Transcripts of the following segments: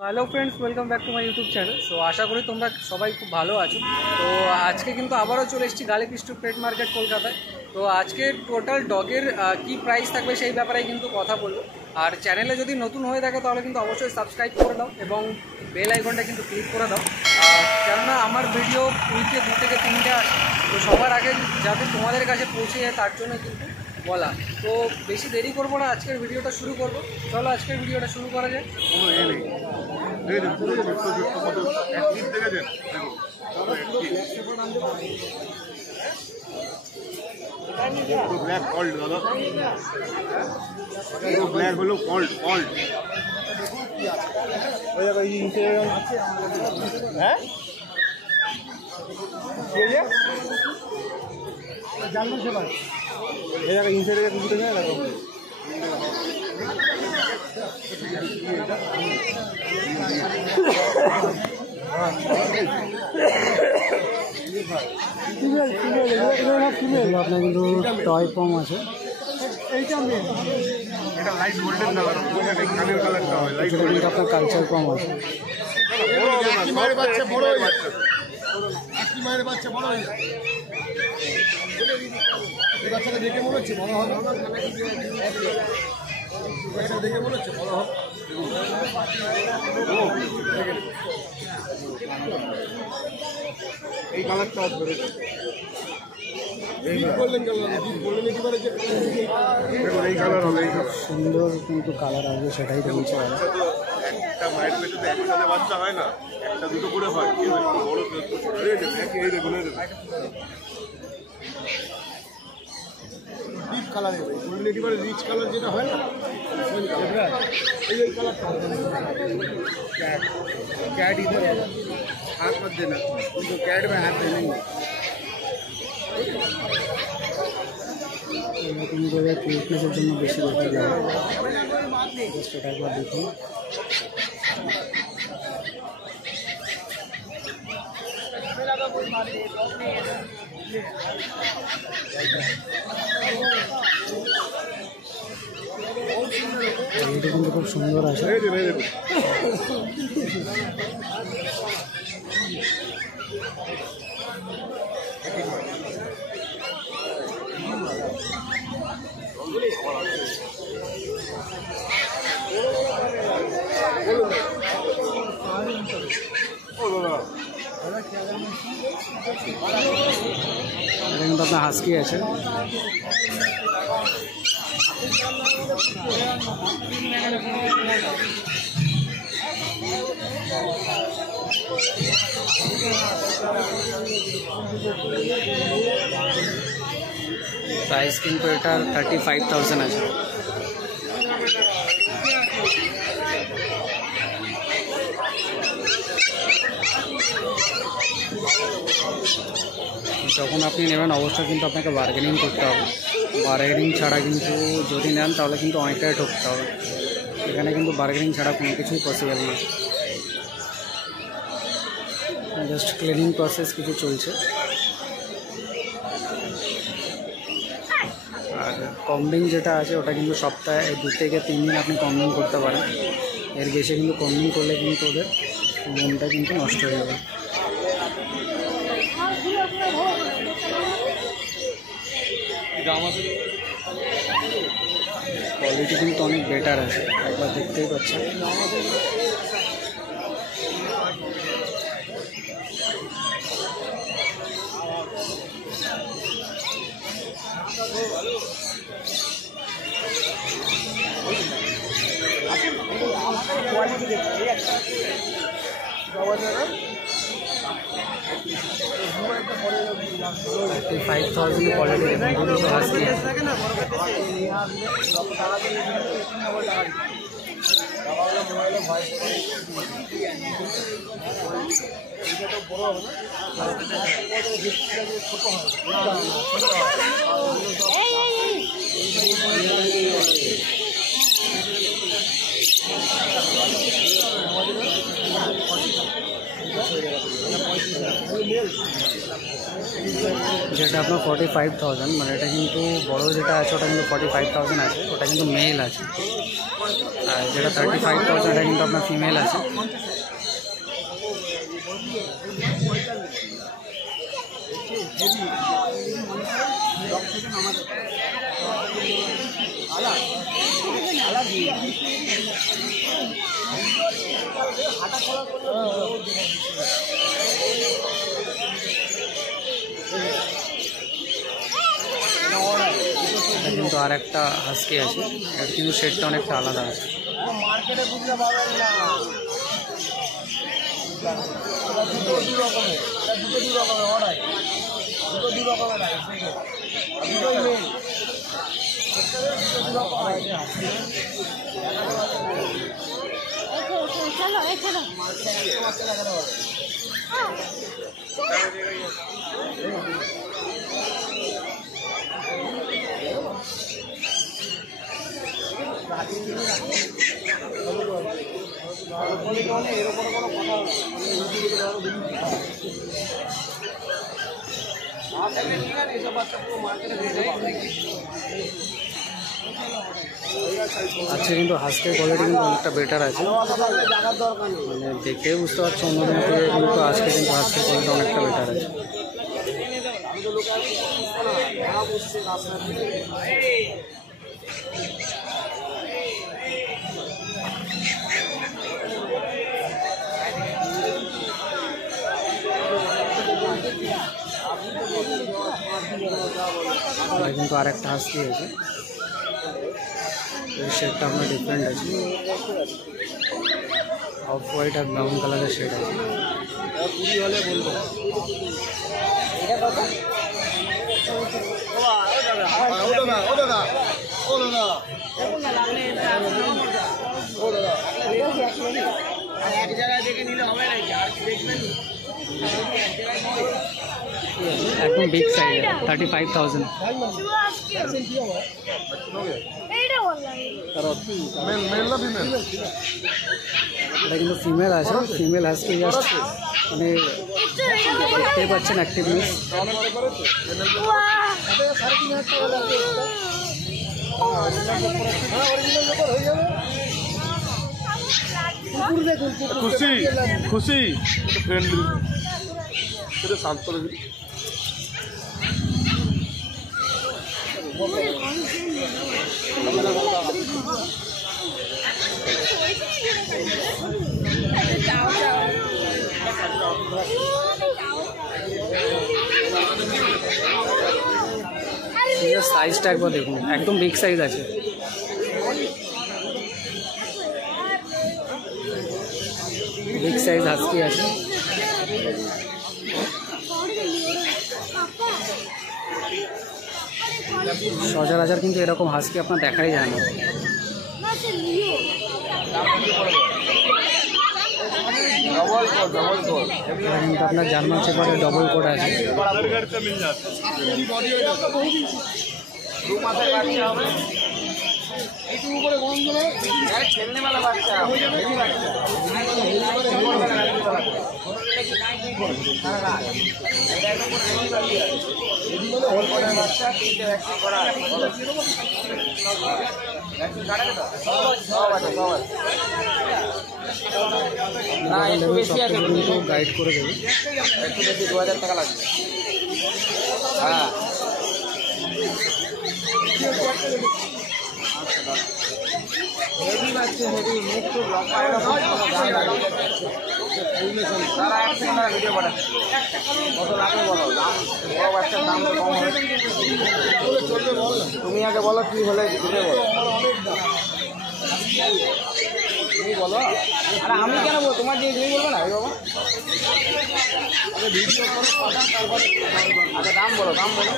Hello friends, welcome back to my YouTube channel. So আশা করি তোমরা সবাই খুব ভালো আছো। তো আজকে কিন্তু আবারও চলে এসেছি গালিপিস্টু পেট মার্কেট কলকাতায়। তো আজকে টোটাল ডগের কি প্রাইস থাকবে সেই ব্যাপারে কিন্তু কথা বলবো। আর চ্যানেলে যদি নতুন হয়ে থাকে তাহলে কিন্তু অবশ্যই সাবস্ক্রাইব করে দাও এবং বেল আইকনটা কিন্তু ক্লিক করে দাও, কেননা আমার ভিডিও উইকে 2 থেকে 3টে আসে। তো সবার আগে যাতে তোমাদের কাছে পৌঁছে যায় তার জন্য কিন্তু বলা। তো বেশি দেরি করবো না, আজকের ভিডিওটা শুরু করবো। চলো আজকের ভিডিওটা শুরু করা যায়। ব্ল্যাক কল্ড দাদা, ব্ল্যাক হলো কল্ড কল্ড। হ্যাঁ জানবেন সবাই এই জায়গায় ইনসাইডে কিছু যায় না তো। আপনার কিন্তু টয় পম আছে, এটা লাইট গোল্ডেন কালার, কানের কালারটা হয় লাইট গোল্ডেন। কিন্তু আপনার কালচার পম আছে। মায়ের বাচ্চা বড় হয়ে যাচ্ছে, একই মায়ের বাচ্চা বড় হয়ে যাচ্ছে। এই বাচ্চাটা দেখে মনে হচ্ছে বড় হবে, এটা দেখে মনে হচ্ছে বড় হবে। এই কালারটা ধরে এই কালার হবে, এই কালার সুন্দর কিন্তু কালার আসবে, সেটাই তো বলছে। একটা মায়ের পেটে তো একসাথে বাচ্চা হয় না, একটা দুটো করে হয়। বড় এই দেখুন ডিপ কালার, গোল্ডেন একেবারে রিচ কালার যেটা হয় না, এই কালারটা कैट इधर है, हाथ मत देना, उनको कैट में हाथ देना ही। এরকম করে কিউটনেসের জন্য বেশি দেখা যায়। সেটা একবার দেখুন। এটা কিন্তু খুব সুন্দর আছে। এটা কিন্তু আপনার হাস্কি আছে। প্রাইস কিন্তু এটার 35,000 আছে। যখন আপনি নেবেন অবশ্যই কিন্তু আপনাকে বার্গেনিং করতে হবে। বার্গেনিং ছাড়া কিন্তু যদি নেন তাহলে কিন্তু অনেকটাই ঠকতে হবে। এখানে কিন্তু বার্গেনিং ছাড়া কোনো কিছুই পসিবল না। জাস্ট ক্লিনিং প্রসেস কিছু চলছে। আর কম্বিং যেটা আছে ওটা কিন্তু সপ্তাহে 2 থেকে 3 দিন আপনি কম্বিং করতে পারেন। এর বেশি কিন্তু কম্বিং করলে কিন্তু ওদের মনটা কিন্তু নষ্ট হয়ে যাবে। কোয়ালিটি কিন্তু অনেক বেটার আছে, একবার দেখতেই পাচ্ছেন। $35,000 কোয়ালিটি দেখুন। যেটা আপনার 45,000, মানে এটা কিন্তু বড় যেটা আছে ওটা কিন্তু 45,000 আছে, ওটা কিন্তু মেল আছে। আর যেটা 35,000 এটা কিন্তু আপনার ফিমেল আছে। এটা কিন্তু আর একটা হাস্কি আছে, এর কিন্তু শেডটা অনেকটা আলাদা আছে। আজকে কিন্তু হাস্কের কোয়ালিটি কিন্তু অনেকটা বেটার আছে, মানে দেখে বুঝতে পারছো অন্যদিন থেকে কিন্তু আজকে কিন্তু হাস্কের কোয়ালিটি অনেকটা বেটার আছে। কিন্তু আর একটা হাস্কি আছে, এই শেডটা আপনার ডিফারেন্ট আছে, অফ হোয়াইট আর ব্রাউন কালারের শেড আছে। একদম বিগ সাইজ, 35,000। এটা কিন্তু ফিমেল আছে, ফিমেল হাস্কি জাস্ট মানে দেখতেই পাচ্ছেন অ্যাক্টিভনেস। খুশি খুশি ফ্রেন্ডলি সেটা শান্ত সাইজটা একবার দেখুন, একদম বিগ সাইজ আছে। বিগ সাইজ হাস্কি আছে। সচরাচর কিন্তু এরকম হাস্কি আপনার দেখাই যায় না। কিন্তু আপনার জার্মান শেপার্ডের ডবল কোড আছে। গাইড করে দেবে, একটু বেশি 2000 টাকা লাগবে। হ্যাঁ হেভি বাচ্চা, হেভি মুখ তো লম্বা, তারা এক সেকেন্ড ভিডিও পাঠাচ্ছে কত লাগবে বলো, দাম বড় বাচ্চার দাম তো কম হবে, তুমি আগে বলো কি হলে দিতে বলো, তুমি বলো। আরে আমি কেন বলবো, তোমার যে তুমি বলবো না বাবা, আগে ভিডিও করো তারপরে আগে দাম বলো, দাম বলো।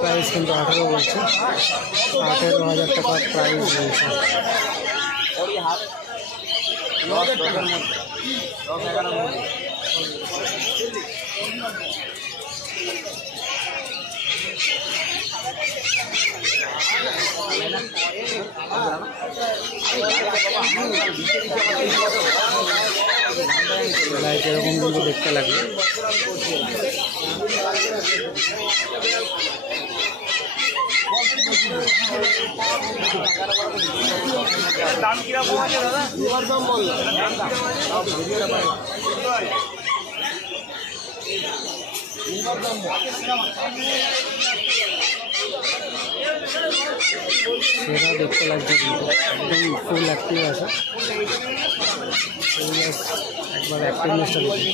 প্রাইস কিন্তু 18 বলছে, 18,000 টাকা প্রাইস বলছে। এরকম কিন্তু দেখতে লাগবে। দাম কিরকম আছে দাদা? দাম বললাম সেটা দেখতে লাগছে কিন্তু একদম ফুল অ্যাক্টিভ আছে। একবার অ্যাক্টিভনেসটা দেখি।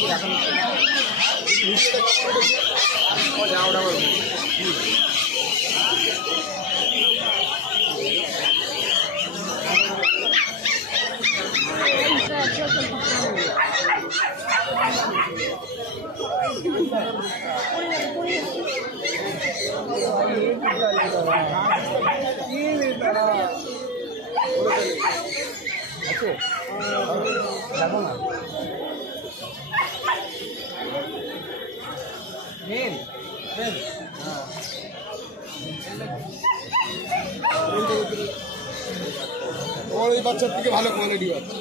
ওই বাচ্চার থেকে ভালো কোয়ালিটি আছে।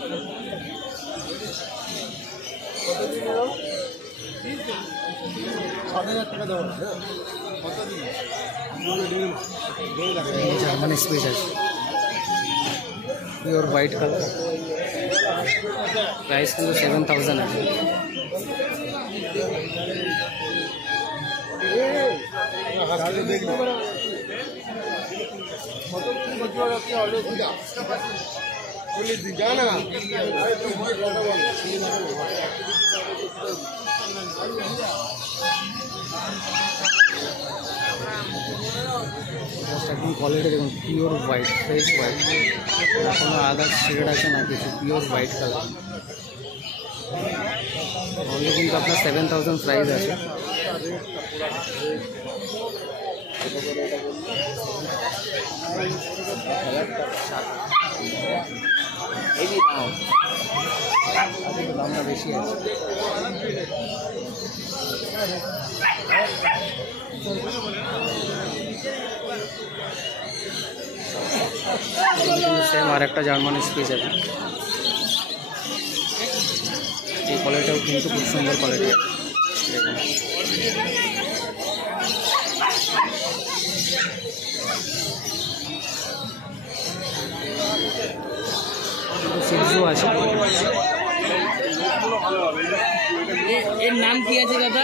জার্মান স্পেস আছে, পিওর হোয়াইট কালার। প্রাইস কিন্তু 7000 আছে। একদম কোয়ালিটি দেখুন, পিওর হোয়াইট, ফ্রেশ হোয়াইট, কোনো আদার্স শেড আছে না কিছু, পিওর হোয়াইট কালার। অনলি কিন্তু আপনার 7000 প্রাইস আছে। দামটা বেশি আছে। সেম আর একটা জার্মান স্পিচ আছে। এই কোয়ালিটিটাও কিন্তু খুব সুন্দর কোয়ালিটি আছে। দেখুন সিজু আছে। এর নাম কি আছে দাদা?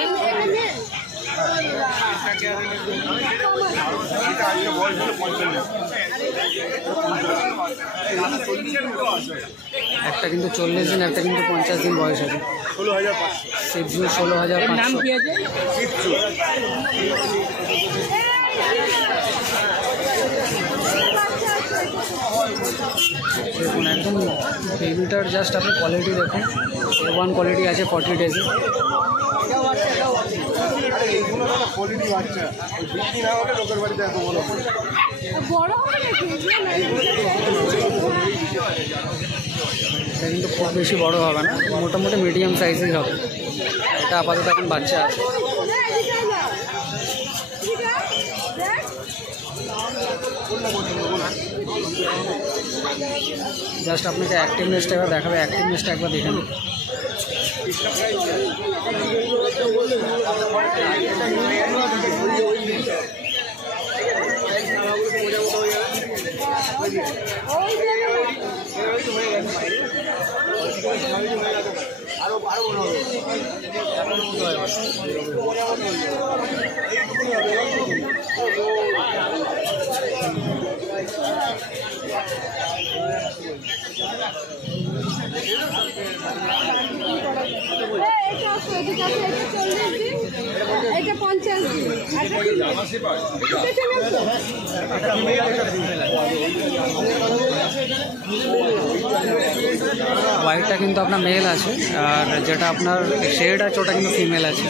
একটা কিন্তু 40 দিন, একটা কিন্তু 50 দিন বয়স আছে। 16,500 16,500। নাম কি আছে? দেখুন একদম বেবিটার জাস্ট আপনি কোয়ালিটি দেখুন। A1 কোয়ালিটি আছে 40 ডেজে। কোয়ালিটি বাচ্চা বিক্রি না হলে লোকের বাড়িতে এত বড় এটা কিন্তু খুব বেশি বড় হবে না, মোটামুটি মিডিয়াম সাইজেই হবে। এটা আপাতত এখন বাচ্চা আছে। জাস্ট আপনাকে অ্যাক্টিভনেসটা এবার দেখাবে, অ্যাক্টিভনেসটা একবার দেখে নিন। এটা 50 দিন। হোয়াইটটা কিন্তু আপনার মেল আছে, আর যেটা আপনার শেড আছে ওটা কিন্তু ফিমেল আছে।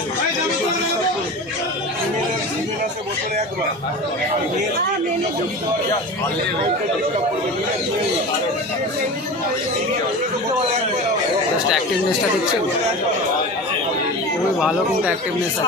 জাস্ট অ্যাক্টিভনেসটা দেখছেন, খুবই ভালো কিন্তু অ্যাক্টিভনেস আছে।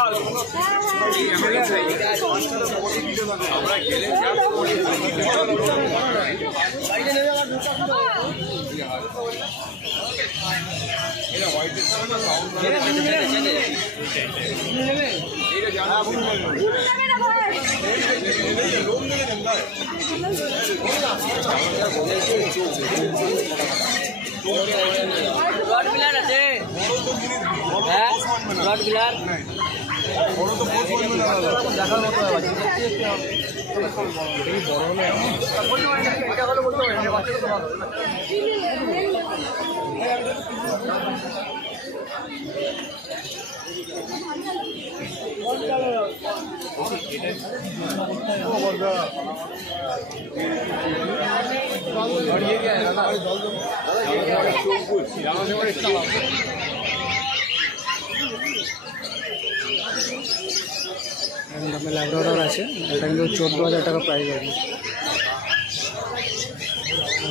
আপনার ল্যাব্রাডর আছে, এটা কিন্তু 14,000 টাকা প্রাইস আছে,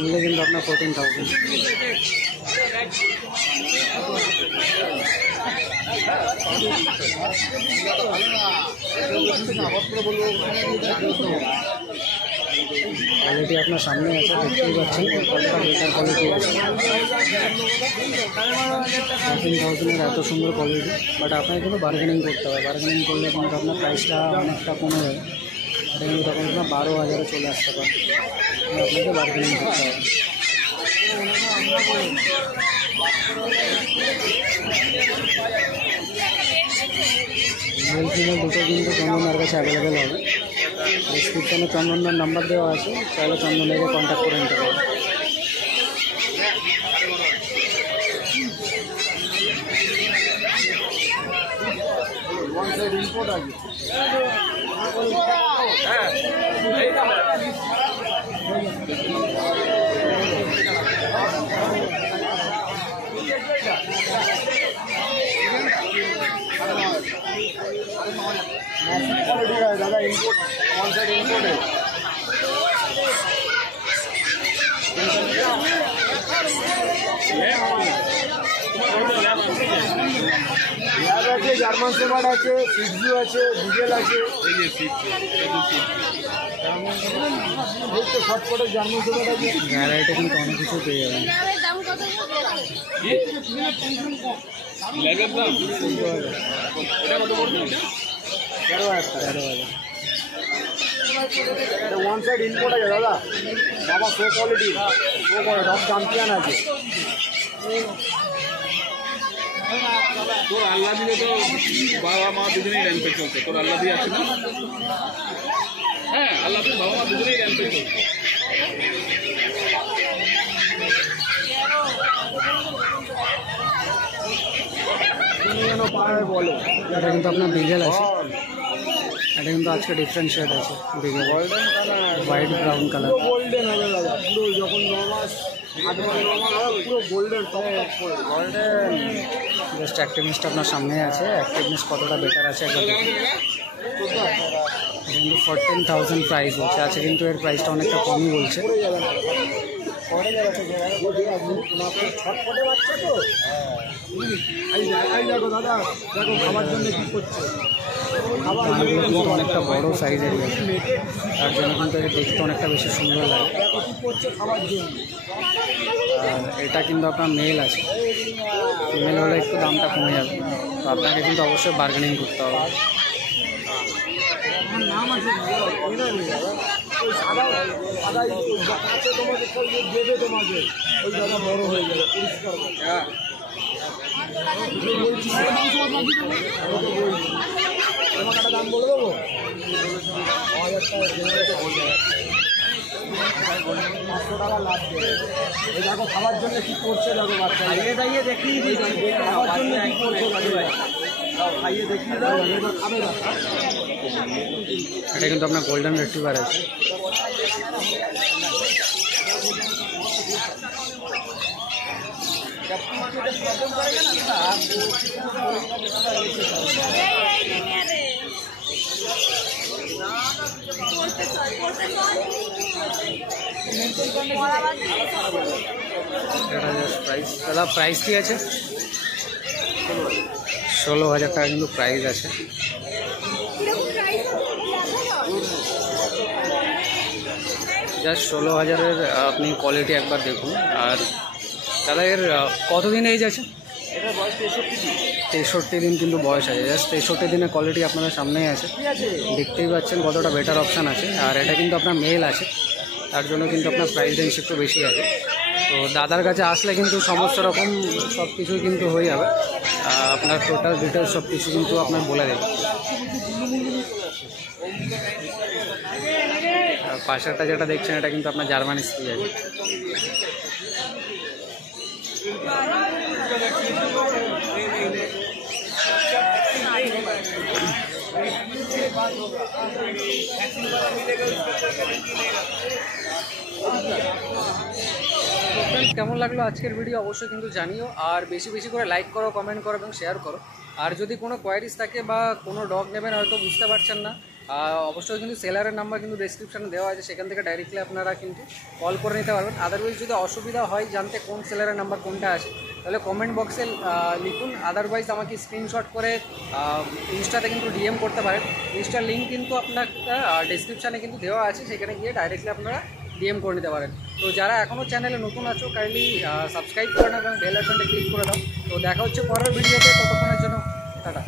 নিলে কিন্তু আপনার 14,000। কোয়ালিটি আপনার সামনে আছে, দেখতেই পাচ্ছেন কতটা বেটার কোয়ালিটি আছে। 14,000-এর এত সুন্দর কোয়ালিটি, বাট আপনাকে কিন্তু বার্গেনিং করতে হবে। বার্গেনিং করলে কিন্তু আপনার প্রাইসটা অনেকটা কমে যাবে। এটা কিন্তু তখন আপনার 12,000-এ চলে আসতে পারে, আপনাকে বার্গেনিং করতে হবে। মেল ফিমেল দুটো কিন্তু চন্দনার কাছে অ্যাভেলেবেল হবে। ডিসক্রিপশানে চন্দনার নাম্বার দেওয়া আছে, তাহলে চন্দনাকে কন্ট্যাক্ট করে নিতে পারবে। दादा इनपुट वन साइड इनपुट है लैब আছে জার্মান শেপার্ড আছে সিজু আছে ডিজেল আছে এই যে সিজু এই তো শর্টকাটে জার্মান শেপার্ড আছে ভ্যারাইটি কিন্তু অনেক কিছু পেয়ে যাবেন। দাম কত ল্যাবের দাম এটা কত পড়ছে 13,000। वन साइड इनपुट है दादा बाबा शो क्वालिटी शो करे सब चैंपियन আছে তোর আল্লাহ দিলে তো বাবা মা দুজনেই র্যাম্পে চলছে তোর আল্লাহ দিয়ে আছে না হ্যাঁ আল্লাহ দিয়ে বাবা মা দুজনেই র্যাম্পে চলছে বলো এটা কিন্তু আপনার বিগেল আছে, এটা কিন্তু আজকে ডিফারেন্ট শেড আছে। Beagle golden colour white brown colour, golden হবে দাদা পুরো যখন 9 মাস 8 মাস 9 মাস হবে পুরো গোল্ডেন টপ টপ করে গোল্ডেন জাস্ট অ্যাক্টিভনেসটা আপনার সামনে আছে, অ্যাক্টিভনেস কতটা বেটার আছে একবার দেখুন। এটা কিন্তু 14,000 প্রাইস বলছে, আছে কিন্তু এর প্রাইসটা অনেকটা কমই বলছে। পড়ে যাবে ছটপটে বাচ্চা তো এই দেখো দাদা দেখো খাবার জন্য কি করছে কানগুলো কিন্তু অনেকটা বড় সাইজের আছে, তার জন্য কিন্তু এটা দেখতে অনেকটা বেশি সুন্দর লাগে। দেখো কি করছে খাবার জন্য আর এটা কিন্তু আপনার মেল আছে, ফিমেল হলে একটু দামটা কমে যাবে, তো আপনাকে কিন্তু অবশ্যই বার্গেনিং করতে হবে। নাম আছে ওই সাদা সাদা আছে তোমাকে দেবে তোমাকে ওই জায়গা বড় হয়ে যাবে পরিষ্কার তোমাকে একটা দাম বলে দেবো 500 টাকা লাগবে। এই দেখো খাবার জন্য কি করছে দেখো বাচ্চা খাইয়ে দেখিয়ে দিচ্ছি খাবার জন্য কি করছে খাইয়ে দেখিয়ে দাও খাবে না। এটা কিন্তু আপনার গোল্ডেন রিট্রিভার আছে, এটা জাস্ট প্রাইস দাদা প্রাইস কি আছে 16,000 টাকা কিন্তু প্রাইস আছে। জাস্ট 16,000-এর আপনি কোয়ালিটি একবার দেখুন, আর দাদা এর কতদিন এজ আছে? এটা বয়স 63 দিন। 63 দিন কিন্তু বয়স আছে। জাস্ট 63 দিনের কোয়ালিটি আপনাদের সামনেই আছে, ঠিক আছে, দেখতেই পাচ্ছেন কতটা বেটার অপশান আছে। আর এটা কিন্তু আপনার মেল আছে, তার জন্য কিন্তু আপনার প্রাইস রেঞ্জ একটু বেশি আছে। তো দাদার কাছে আসলে কিন্তু সমস্ত রকম সব কিছুই কিন্তু হয়ে যাবে, আপনার টোটাল ডিটেলস সব কিছু কিন্তু আপনার বলে দেবে। আর পাশেরটা যেটা দেখছেন এটা কিন্তু আপনার জার্মানি স্পিচ আছে। কেমন লাগলো আজকের ভিডিও অবশ্যই কিন্তু জানিও, আর বেশি বেশি করে লাইক করো, কমেন্ট করো এবং শেয়ার করো। আর যদি কোনো কোয়ারিজ থাকে বা কোনো ডগ নেবেন হয়তো বুঝতে পারছেন না, অবশ্যই কিন্তু সেলারের নাম্বার কিন্তু ডেসক্রিপশানে দেওয়া আছে, সেখান থেকে ডাইরেক্টলি আপনারা কিন্তু কল করে নিতে পারবেন। আদারওয়াইজ যদি অসুবিধা হয় জানতে কোন সেলারের নাম্বার কোনটা আছে, তাহলে কমেন্ট বক্সে লিখুন। আদারওয়াইজ আমাকে স্ক্রিনশট করে ইনস্টাতে কিন্তু ডিএম করতে পারেন। ইনস্টার লিঙ্ক কিন্তু আপনার ডেসক্রিপশানে কিন্তু দেওয়া আছে, সেখানে গিয়ে ডাইরেক্টলি আপনারা ডিএম করে নিতে পারেন। তো যারা এখনও চ্যানেলে নতুন আছো কাইন্ডলি সাবস্ক্রাইব করে নাও এবং বেল আইকনটা ক্লিক করে দাও। তো দেখা হচ্ছে পরের ভিডিওতে, ততক্ষণের জন্য টাটা।